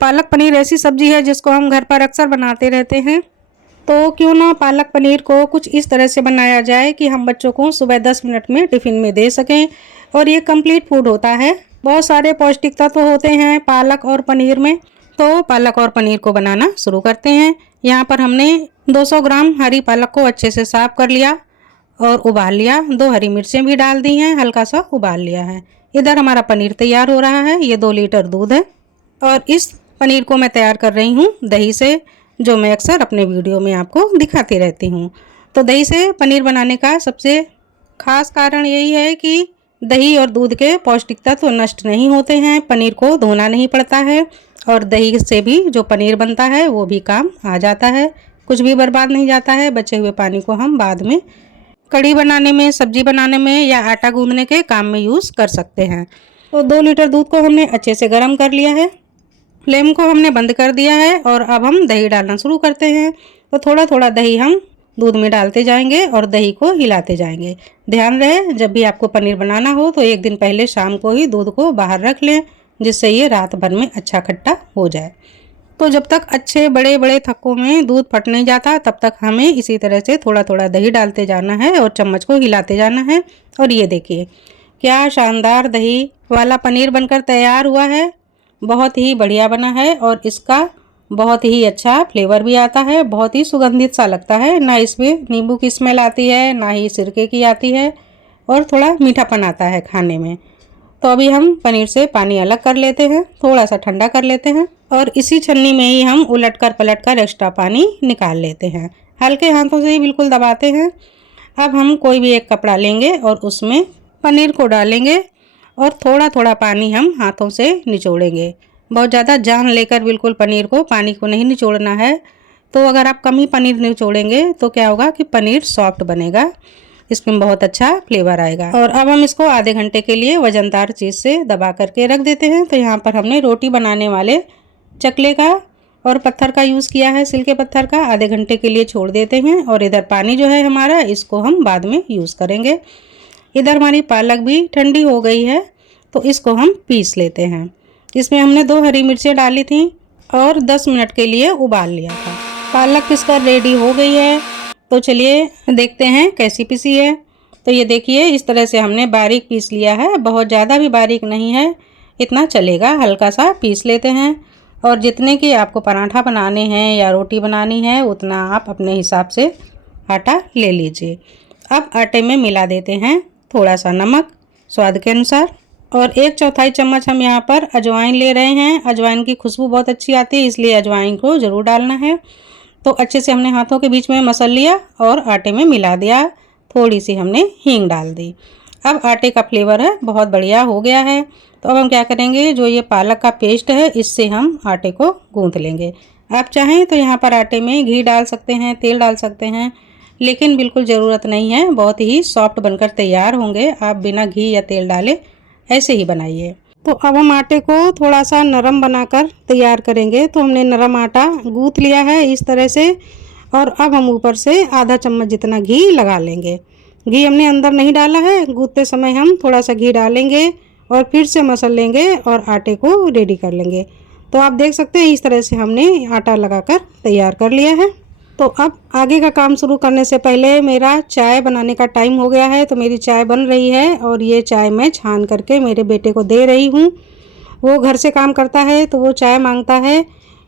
पालक पनीर ऐसी सब्जी है जिसको हम घर पर अक्सर बनाते रहते हैं, तो क्यों ना पालक पनीर को कुछ इस तरह से बनाया जाए कि हम बच्चों को सुबह 10 मिनट में टिफ़िन में दे सकें। और ये कंप्लीट फूड होता है, बहुत सारे पौष्टिक तत्व होते हैं पालक और पनीर में। तो पालक और पनीर को बनाना शुरू करते हैं। यहाँ पर हमने 200 ग्राम हरी पालक को अच्छे से साफ कर लिया और उबाल लिया। 2 हरी मिर्चें भी डाल दी हैं, हल्का सा उबाल लिया है। इधर हमारा पनीर तैयार हो रहा है। ये 2 लीटर दूध है और इस पनीर को मैं तैयार कर रही हूँ दही से, जो मैं अक्सर अपने वीडियो में आपको दिखाती रहती हूँ। तो दही से पनीर बनाने का सबसे खास कारण यही है कि दही और दूध के पौष्टिक तत्व नष्ट नहीं होते हैं, पनीर को धोना नहीं पड़ता है और दही से भी जो पनीर बनता है वो भी काम आ जाता है, कुछ भी बर्बाद नहीं जाता है। बचे हुए पानी को हम बाद में कढ़ी बनाने में, सब्जी बनाने में या आटा गूंदने के काम में यूज़ कर सकते हैं। तो 2 लीटर दूध को हमने अच्छे से गर्म कर लिया है, फ्लेम को हमने बंद कर दिया है और अब हम दही डालना शुरू करते हैं। तो थोड़ा थोड़ा दही हम दूध में डालते जाएंगे और दही को हिलाते जाएंगे। ध्यान रहे, जब भी आपको पनीर बनाना हो तो एक दिन पहले शाम को ही दूध को बाहर रख लें, जिससे ये रात भर में अच्छा खट्टा हो जाए। तो जब तक अच्छे बड़े बड़े थक्कों में दूध फट नहीं जाता तब तक हमें इसी तरह से थोड़ा थोड़ा दही डालते जाना है और चम्मच को हिलाते जाना है। और ये देखिए क्या शानदार दही वाला पनीर बनकर तैयार हुआ है, बहुत ही बढ़िया बना है और इसका बहुत ही अच्छा फ्लेवर भी आता है, बहुत ही सुगंधित सा लगता है। ना इसमें नींबू की स्मेल आती है, ना ही सिरके की आती है और थोड़ा मीठापन आता है खाने में। तो अभी हम पनीर से पानी अलग कर लेते हैं, थोड़ा सा ठंडा कर लेते हैं और इसी छन्नी में ही हम उलट कर पलट कर एक्स्ट्रा पानी निकाल लेते हैं। हल्के हाथों से ही बिल्कुल दबाते हैं। अब हम कोई भी एक कपड़ा लेंगे और उसमें पनीर को डालेंगे और थोड़ा थोड़ा पानी हम हाथों से निचोड़ेंगे। बहुत ज़्यादा जान लेकर बिल्कुल पनीर को, पानी को नहीं निचोड़ना है। तो अगर आप कम ही पनीर निचोड़ेंगे तो क्या होगा कि पनीर सॉफ्ट बनेगा, इसमें बहुत अच्छा फ्लेवर आएगा। और अब हम इसको आधे घंटे के लिए वजनदार चीज़ से दबा करके रख देते हैं। तो यहाँ पर हमने रोटी बनाने वाले चकले का और पत्थर का यूज़ किया है, सिल्के पत्थर का। आधे घंटे के लिए छोड़ देते हैं और इधर पानी जो है हमारा, इसको हम बाद में यूज़ करेंगे। इधर हमारी पालक भी ठंडी हो गई है तो इसको हम पीस लेते हैं। इसमें हमने 2 हरी मिर्चें डाली थी और 10 मिनट के लिए उबाल लिया था। पालक पिसकर रेडी हो गई है, तो चलिए देखते हैं कैसी पिसी है। तो ये देखिए इस तरह से हमने बारीक पीस लिया है, बहुत ज़्यादा भी बारीक नहीं है, इतना चलेगा, हल्का सा पीस लेते हैं। और जितने की आपको पराठा बनाने हैं या रोटी बनानी है उतना आप अपने हिसाब से आटा ले लीजिए। अब आटे में मिला देते हैं थोड़ा सा नमक स्वाद के अनुसार और 1/4 चम्मच हम यहाँ पर अजवाइन ले रहे हैं। अजवाइन की खुशबू बहुत अच्छी आती है, इसलिए अजवाइन को ज़रूर डालना है। तो अच्छे से हमने हाथों के बीच में मसल लिया और आटे में मिला दिया। थोड़ी सी हमने हींग डाल दी। अब आटे का फ्लेवर है बहुत बढ़िया हो गया है। तो अब हम क्या करेंगे, जो ये पालक का पेस्ट है इससे हम आटे को गूंथ लेंगे। आप चाहें तो यहाँ पर आटे में घी डाल सकते हैं, तेल डाल सकते हैं, लेकिन बिल्कुल ज़रूरत नहीं है, बहुत ही सॉफ्ट बनकर तैयार होंगे। आप बिना घी या तेल डाले ऐसे ही बनाइए। तो अब हम आटे को थोड़ा सा नरम बनाकर तैयार करेंगे। तो हमने नरम आटा गूंथ लिया है इस तरह से और अब हम ऊपर से आधा चम्मच जितना घी लगा लेंगे। घी हमने अंदर नहीं डाला है, गूंथते समय हम थोड़ा सा घी डालेंगे और फिर से मसल लेंगे और आटे को रेडी कर लेंगे। तो आप देख सकते हैं इस तरह से हमने आटा लगाकर तैयार कर लिया है। तो अब आगे का काम शुरू करने से पहले मेरा चाय बनाने का टाइम हो गया है। तो मेरी चाय बन रही है और ये चाय मैं छान करके मेरे बेटे को दे रही हूँ। वो घर से काम करता है तो वो चाय मांगता है,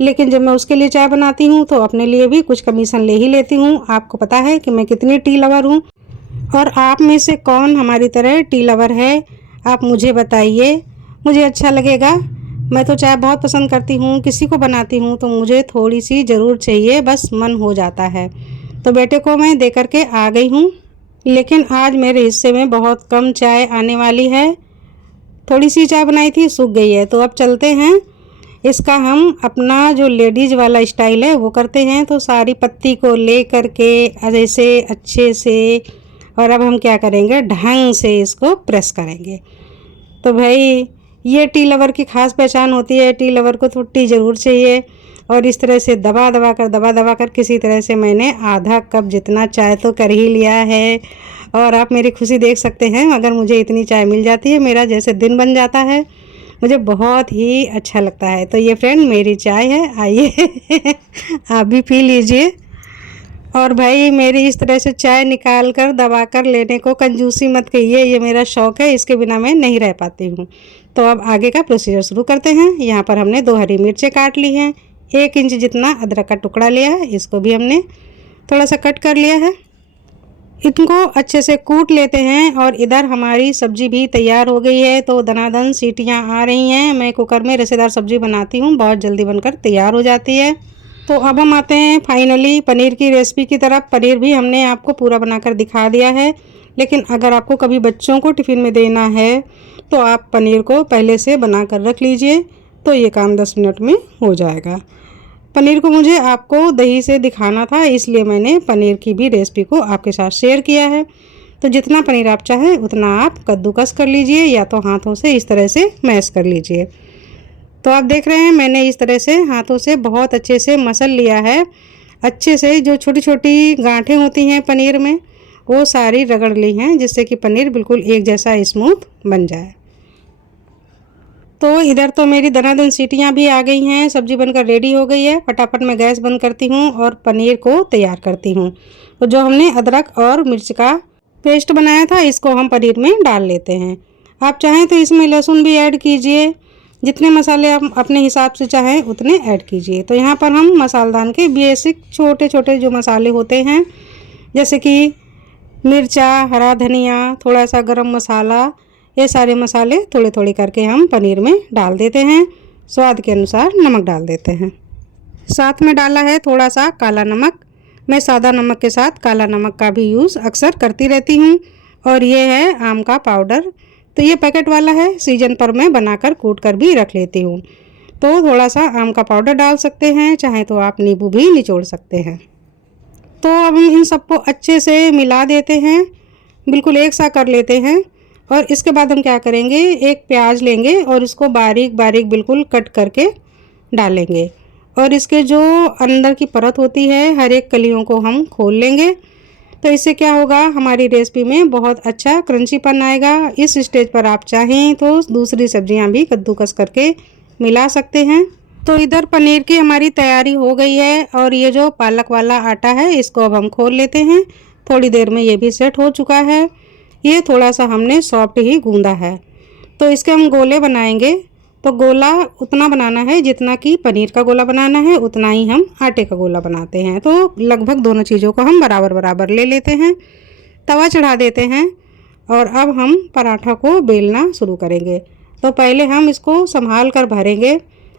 लेकिन जब मैं उसके लिए चाय बनाती हूँ तो अपने लिए भी कुछ कमीशन ले ही लेती हूँ। आपको पता है कि मैं कितनी टी लवर हूँ और आप में से कौन हमारी तरह टी लवर है, आप मुझे बताइए, मुझे अच्छा लगेगा। मैं तो चाय बहुत पसंद करती हूँ, किसी को बनाती हूँ तो मुझे थोड़ी सी ज़रूर चाहिए, बस मन हो जाता है। तो बेटे को मैं दे करके आ गई हूँ, लेकिन आज मेरे हिस्से में बहुत कम चाय आने वाली है। थोड़ी सी चाय बनाई थी, सूख गई है। तो अब चलते हैं, इसका हम अपना जो लेडीज़ वाला स्टाइल है वो करते हैं। तो सारी पत्ती को ले करके ऐसे अच्छे से, और अब हम क्या करेंगे, ढंग से इसको प्रेस करेंगे। तो भाई ये टी लवर की खास पहचान होती है, टी लवर को तो टी ज़रूर चाहिए। और इस तरह से दबा दबा कर किसी तरह से मैंने आधा कप जितना चाय तो कर ही लिया है। और आप मेरी खुशी देख सकते हैं, अगर मुझे इतनी चाय मिल जाती है मेरा जैसे दिन बन जाता है। मुझे बहुत ही अच्छा लगता है। तो ये फ्रेंड मेरी चाय है, आइए आप भी पी लीजिए। और भाई मेरी इस तरह से चाय निकाल कर दबा कर लेने को कंजूसी मत कहिए, ये मेरा शौक़ है, इसके बिना मैं नहीं रह पाती हूँ। तो अब आगे का प्रोसीजर शुरू करते हैं। यहाँ पर हमने 2 हरी मिर्चें काट ली हैं, 1 इंच जितना अदरक का टुकड़ा लिया है, इसको भी हमने थोड़ा सा कट कर लिया है। इनको अच्छे से कूट लेते हैं। और इधर हमारी सब्ज़ी भी तैयार हो गई है, तो दनादन सीटियाँ आ रही हैं। मैं कुकर में रसेदार सब्ज़ी बनाती हूँ, बहुत जल्दी बनकर तैयार हो जाती है। तो अब हम आते हैं फाइनली पनीर की रेसिपी की तरफ। पनीर भी हमने आपको पूरा बनाकर दिखा दिया है, लेकिन अगर आपको कभी बच्चों को टिफ़िन में देना है तो आप पनीर को पहले से बना कर रख लीजिए, तो ये काम 10 मिनट में हो जाएगा। पनीर को मुझे आपको दही से दिखाना था, इसलिए मैंने पनीर की भी रेसिपी को आपके साथ शेयर किया है। तो जितना पनीर आप चाहें उतना आप कद्दूकस कर लीजिए, या तो हाथों से इस तरह से मैश कर लीजिए। तो आप देख रहे हैं मैंने इस तरह से हाथों से बहुत अच्छे से मसल लिया है। अच्छे से जो छोटी छोटी गांठें होती हैं पनीर में, वो सारी रगड़ ली हैं, जिससे कि पनीर बिल्कुल एक जैसा स्मूथ बन जाए। तो इधर तो मेरी दनादन सीटियाँ भी आ गई हैं, सब्ज़ी बनकर रेडी हो गई है। फटाफट मैं गैस बंद करती हूँ और पनीर को तैयार करती हूँ। तो जो हमने अदरक और मिर्च का पेस्ट बनाया था, इसको हम पनीर में डाल लेते हैं। आप चाहें तो इसमें लहसुन भी ऐड कीजिए, जितने मसाले आप अपने हिसाब से चाहें उतने ऐड कीजिए। तो यहाँ पर हम मसालदान के बेसिक छोटे छोटे जो मसाले होते हैं, जैसे कि मिर्चा, हरा धनिया, थोड़ा सा गरम मसाला, ये सारे मसाले थोड़े थोड़े करके हम पनीर में डाल देते हैं। स्वाद के अनुसार नमक डाल देते हैं। साथ में डाला है थोड़ा सा काला नमक। मैं सादा नमक के साथ काला नमक का भी यूज़ अक्सर करती रहती हूँ। और ये है आम का पाउडर, तो ये पैकेट वाला है, सीजन पर मैं बनाकर कूट कर भी रख लेती हूँ। तो थोड़ा सा आम का पाउडर डाल सकते हैं, चाहे तो आप नींबू भी निचोड़ सकते हैं। तो अब हम इन सबको अच्छे से मिला देते हैं, बिल्कुल एक सा कर लेते हैं। और इसके बाद हम क्या करेंगे, एक प्याज लेंगे और इसको बारीक बारीक बिल्कुल कट करके डालेंगे। और इसके जो अंदर की परत होती है, हर एक कलियों को हम खोल लेंगे। तो इससे क्या होगा, हमारी रेसिपी में बहुत अच्छा क्रंचीपन आएगा। इस स्टेज पर आप चाहें तो दूसरी सब्जियां भी कद्दूकस करके मिला सकते हैं। तो इधर पनीर की हमारी तैयारी हो गई है। और ये जो पालक वाला आटा है, इसको अब हम खोल लेते हैं। थोड़ी देर में ये भी सेट हो चुका है। ये थोड़ा सा हमने सॉफ्ट ही गूंदा है। तो इसके हम गोले बनाएंगे। तो गोला उतना बनाना है जितना कि पनीर का गोला बनाना है, उतना ही हम आटे का गोला बनाते हैं। तो लगभग दोनों चीज़ों को हम बराबर बराबर ले लेते हैं। तवा चढ़ा देते हैं और अब हम पराठा को बेलना शुरू करेंगे। तो पहले हम इसको संभाल कर भरेंगे,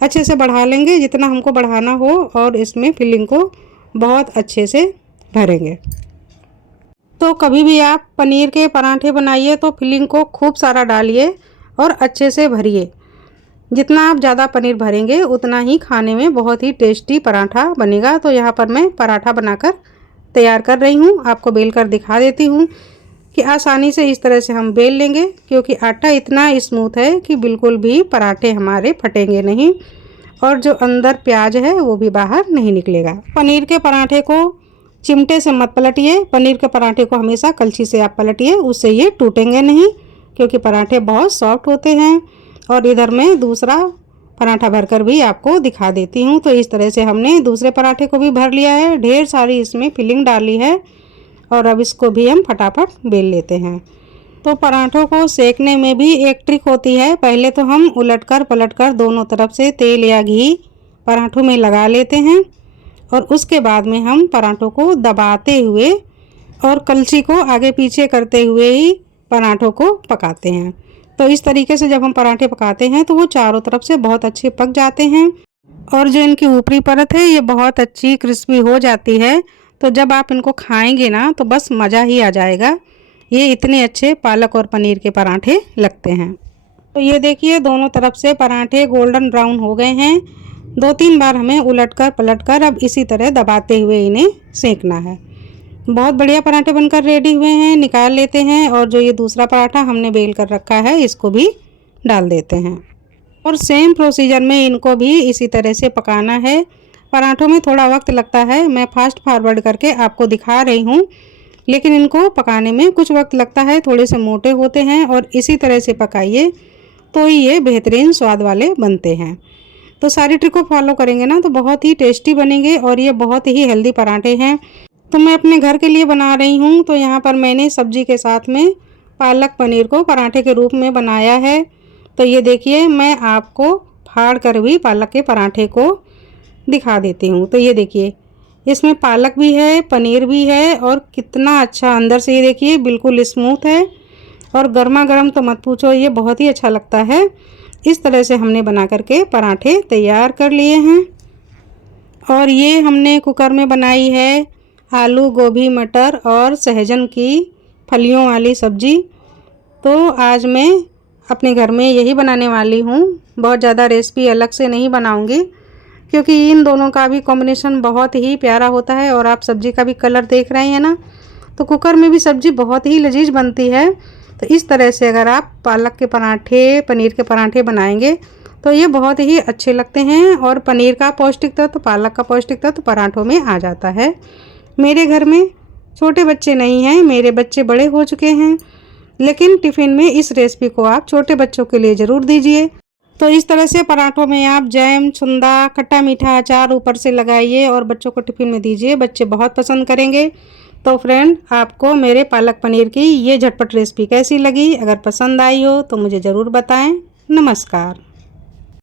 अच्छे से बढ़ा लेंगे जितना हमको बढ़ाना हो, और इसमें फिलिंग को बहुत अच्छे से भरेंगे। तो कभी भी आप पनीर के पराठे बनाइए तो फिलिंग को खूब सारा डालिए और अच्छे से भरिए। जितना आप ज़्यादा पनीर भरेंगे उतना ही खाने में बहुत ही टेस्टी पराठा बनेगा। तो यहाँ पर मैं पराठा बनाकर तैयार कर रही हूँ, आपको बेल कर दिखा देती हूँ कि आसानी से इस तरह से हम बेल लेंगे, क्योंकि आटा इतना स्मूथ है कि बिल्कुल भी पराठे हमारे फटेंगे नहीं, और जो अंदर प्याज है वो भी बाहर नहीं निकलेगा। पनीर के पराठे को चिमटे से मत पलटिए, पनीर के पराठे को हमेशा कलछी से आप पलटिए, उससे ये टूटेंगे नहीं, क्योंकि पराठे बहुत सॉफ्ट होते हैं। और इधर मैं दूसरा पराठा भरकर भी आपको दिखा देती हूँ। तो इस तरह से हमने दूसरे पराठे को भी भर लिया है, ढेर सारी इसमें फिलिंग डाली है। और अब इसको भी हम फटाफट बेल लेते हैं। तो पराठों को सेकने में भी एक ट्रिक होती है। पहले तो हम उलटकर पलटकर दोनों तरफ से तेल या घी पराठों में लगा लेते हैं, और उसके बाद में हम पराठों को दबाते हुए और कलछी को आगे पीछे करते हुए ही पराठों को पकाते हैं। तो इस तरीके से जब हम पराठे पकाते हैं तो वो चारों तरफ से बहुत अच्छे पक जाते हैं, और जो इनकी ऊपरी परत है ये बहुत अच्छी क्रिस्पी हो जाती है। तो जब आप इनको खाएंगे ना तो बस मज़ा ही आ जाएगा। ये इतने अच्छे पालक और पनीर के पराठे लगते हैं। तो ये देखिए दोनों तरफ से पराठे गोल्डन ब्राउन हो गए हैं। 2-3 बार हमें उलटकर पलटकर अब इसी तरह दबाते हुए इन्हें सेंकना है। बहुत बढ़िया पराठे बनकर रेडी हुए हैं, निकाल लेते हैं। और जो ये दूसरा पराठा हमने बेल कर रखा है इसको भी डाल देते हैं, और सेम प्रोसीजर में इनको भी इसी तरह से पकाना है। पराठों में थोड़ा वक्त लगता है, मैं फास्ट फॉरवर्ड करके आपको दिखा रही हूँ, लेकिन इनको पकाने में कुछ वक्त लगता है, थोड़े से मोटे होते हैं। और इसी तरह से पकाइए तो ही ये बेहतरीन स्वाद वाले बनते हैं। तो सारी ट्रिक को फॉलो करेंगे ना तो बहुत ही टेस्टी बनेंगे और ये बहुत ही हेल्दी पराठे हैं। तो मैं अपने घर के लिए बना रही हूँ। तो यहाँ पर मैंने सब्जी के साथ में पालक पनीर को पराठे के रूप में बनाया है। तो ये देखिए, मैं आपको फाड़ कर भी पालक के पराठे को दिखा देती हूँ। तो ये देखिए, इसमें पालक भी है, पनीर भी है और कितना अच्छा अंदर से, ये देखिए बिल्कुल स्मूथ है और गर्मा गर्म तो मत पूछो, ये बहुत ही अच्छा लगता है। इस तरह से हमने बना करके पराठे तैयार कर लिए हैं। और ये हमने कुकर में बनाई है आलू, गोभी, मटर और सहजन की फलियों वाली सब्जी। तो आज मैं अपने घर में यही बनाने वाली हूँ। बहुत ज़्यादा रेसिपी अलग से नहीं बनाऊँगी क्योंकि इन दोनों का भी कॉम्बिनेशन बहुत ही प्यारा होता है। और आप सब्ज़ी का भी कलर देख रहे हैं ना, तो कुकर में भी सब्ज़ी बहुत ही लजीज बनती है। तो इस तरह से अगर आप पालक के पराठे, पनीर के पराठे बनाएंगे तो ये बहुत ही अच्छे लगते हैं। और पनीर का पौष्टिक तत्व, पालक का पौष्टिक तत्व पराठों में आ जाता है। मेरे घर में छोटे बच्चे नहीं हैं, मेरे बच्चे बड़े हो चुके हैं, लेकिन टिफ़िन में इस रेसिपी को आप छोटे बच्चों के लिए ज़रूर दीजिए। तो इस तरह से पराठों में आप जैम, छुंदा, खट्टा मीठा अचार ऊपर से लगाइए और बच्चों को टिफ़िन में दीजिए, बच्चे बहुत पसंद करेंगे। तो फ्रेंड, आपको मेरे पालक पनीर की ये झटपट रेसिपी कैसी लगी? अगर पसंद आई हो तो मुझे ज़रूर बताएं। नमस्कार।